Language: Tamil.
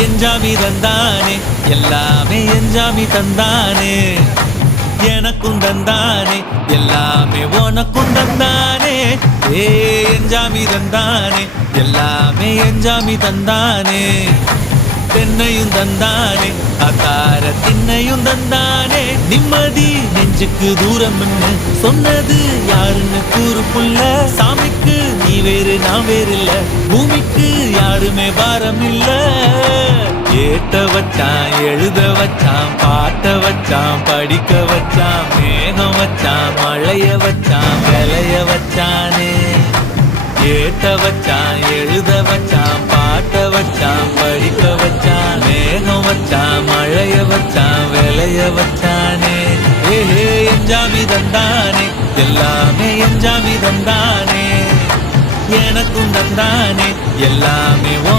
எஞ்சாமி தந்தானே எல்லாமே எஞ்சாமி தந்தானே எனக்கும் தந்தானே எல்லாமே உனக்கும் தந்தானே ஏ எஞ்சாமி தந்தானே எல்லாமே எஞ்சாமி தந்தானே தென்னையும் தந்தானே அகார திண்ணையும் தந்தானே நிம்மதி நெஞ்சுக்கு தூரம் சொன்னது யாருன்னு கூறு புள்ள சாமிக்கு நீ வேறு நான் வேறு இல்ல பூமிக்கு யாருமே பாரம் இல்ல ஏத்த வச்சான் எழுத வச்சான் பாட்ட வச்சான் படிக்க வச்சான் மேகம் வச்சான் மழைய வச்சான் விளைய வச்சானே ஏத்த வச்சான் எழுத வச்சான் பாட்ட வச்சான் படிக்க வச்சான் மேகம் வச்சான் மழைய வச்சான் விளைய வச்சானே ஏஹே எஞ்சாமி தந்தானே எல்லாமே எஞ்சாமி தந்தானே எனக்கும் தந்தானே எல்லாமே